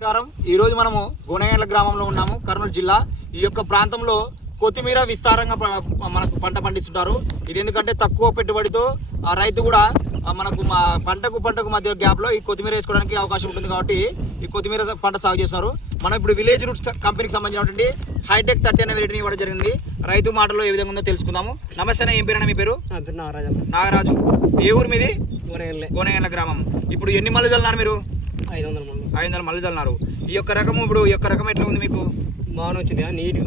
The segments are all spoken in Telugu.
నమస్కారం. ఈరోజు మనము గోనెగండ్ల గ్రామంలో ఉన్నాము, కర్నూలు జిల్లా. ఈ యొక్క ప్రాంతంలో కొత్తిమీర విస్తారంగా మనకు పంట పండిస్తుంటారు. ఇది ఎందుకంటే తక్కువ పెట్టుబడితో రైతు కూడా మనకు పంటకు మధ్య గ్యాప్లో ఈ కొత్తిమీర వేసుకోవడానికి అవకాశం ఉంటుంది. కాబట్టి ఈ కొత్తిమీర పంట సాగు చేస్తారు. మనం ఇప్పుడు విలేజ్ రూట్స్ కంపెనీకి సంబంధించినటువంటి హైటెక్ 30 అనే వెరైటీని ఇవ్వడం జరిగింది. రైతు మాటలో ఏ విధంగా ఉందో తెలుసుకుందాము. నమస్తే, ఏం పేరు? మీ పేరు? నాగరాజు. ఏ ఊరు మీది? గోనెగండ్ల గ్రామం. ఇప్పుడు ఎన్ని మల్లు చల్లినారు మీరు? 500 మల్లు చల్లినారు. ఈ యొక్క రకము ఎట్లా ఉంది మీకు? బాగానే వచ్చింది, నీట్గా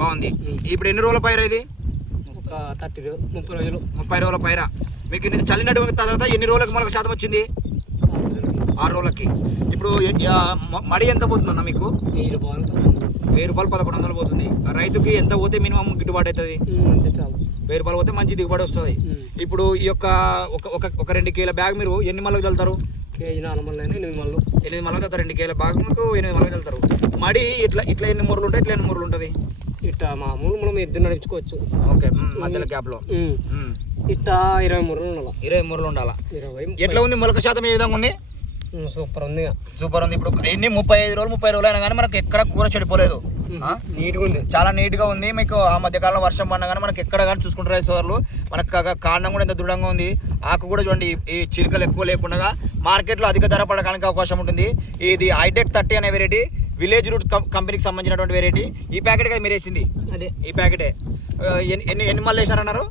బాగుంది. ఇప్పుడు ఎన్ని రోజుల పైర ఇది? ఒక 30 రోజుల పైర. మీకు చల్లినటువంటి తర్వాత ఎన్ని రోజులకు మొలక శాతం వచ్చింది? 6 రోజులకి. ఇప్పుడు మడి ఎంత పోతుందన్న మీకు? 1000 రూపాయలు 1100 పోతుంది. రైతుకి ఎంత పోతే మినిమం గిట్టుబాటు అవుతుంది? 1000 రూపాయలు పోతే మంచి దిగుబడి వస్తుంది. ఇప్పుడు ఈ యొక్క ఒక 2 కిలో బ్యాగ్ మీరు ఎన్ని మళ్ళకి చల్లుతారు? 8 మళ్ళకి చల్లుతారు. 2 కిలో బ్యాగ్ మీకు 8 మళ్ళకి చల్లుతారు. మడి ఇట్లా ఎన్ని మూరలు ఉంటాయి? ఇట్లా ఎన్ని మూరలు ఉంటుంది? ఇట్లా మామూలు మనం ఎద్దు నడిపించుకోవచ్చు. ఓకే, మధ్యలో గ్యాప్లో ఇట్లా 20 మూరలు ఉండాలి. 20 మూరలు ఉండాలా? ఎట్లా ఉంది మొలక శాతం? ఏ విధంగా ఉంది? సూపర్ ఉంది. ఇప్పుడు ఎన్ని 35 రోజులు అయినా కానీ మనకు ఎక్కడ కూర చెడిపోలేదు. నీట్గా ఉంది, చాలా నీట్గా ఉంది. మీకు ఆ మధ్యకాలంలో వర్షం పడినా కానీ మనకి ఎక్కడ కానీ చూసుకుంటారు సోదరులు. మనకు కాండం కూడా ఎంత దృఢంగా ఉంది. ఆకు కూడా చూడండి, ఈ చిలుకలు ఎక్కువ లేకుండా మార్కెట్లో అధిక ధర పడడానికి అవకాశం ఉంటుంది. ఇది హైటెక్ 30 అనే వెరైటీ, విలేజ్ రూట్ కంపెనీకి సంబంధించినటువంటి వెరైటీ. ఈ ప్యాకెట్ కదా మీరు వేసింది? అదే ఈ ప్యాకెటే. ఎన్ని మళ్ళీ వేసారన్నారు?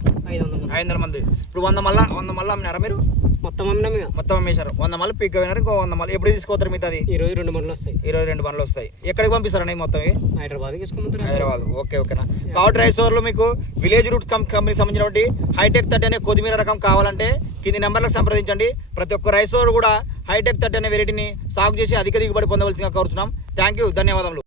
500 మంది. ఇప్పుడు 100 మళ్ళీ అమ్మినారా మీరు? మొత్తం అమ్మేశారు. 100 మళ్ళీ పిక్ అయినారు. ఇంకో 100 మళ్ళీ ఎప్పుడు తీసుకుపోతారు? మిగతాది 22 బండ్లు వస్తాయి. 22 బండ్లు వస్తాయి. ఎక్కడికి పంపిస్తారని మొత్తం? హైదరాబాద్. ఓకేనా. కాబట్టి రైతులు మీకు విలేజ్ రూట్ కంపెనీకి సంబంధించినటువంటి హైటెక్ 30 అనే కొత్తిమీర రకం కావాలంటే కింది నెంబర్లకు సంప్రదించండి. ప్రతి ఒక్క రైతు కూడా హైటెక్ 30 అనే వెరైటీని సాగు చేసి అధిక దిగుబడి పొందవలసిందిగా కోరుతున్నాం. థ్యాంక్ యూ, ధన్యవాదములు.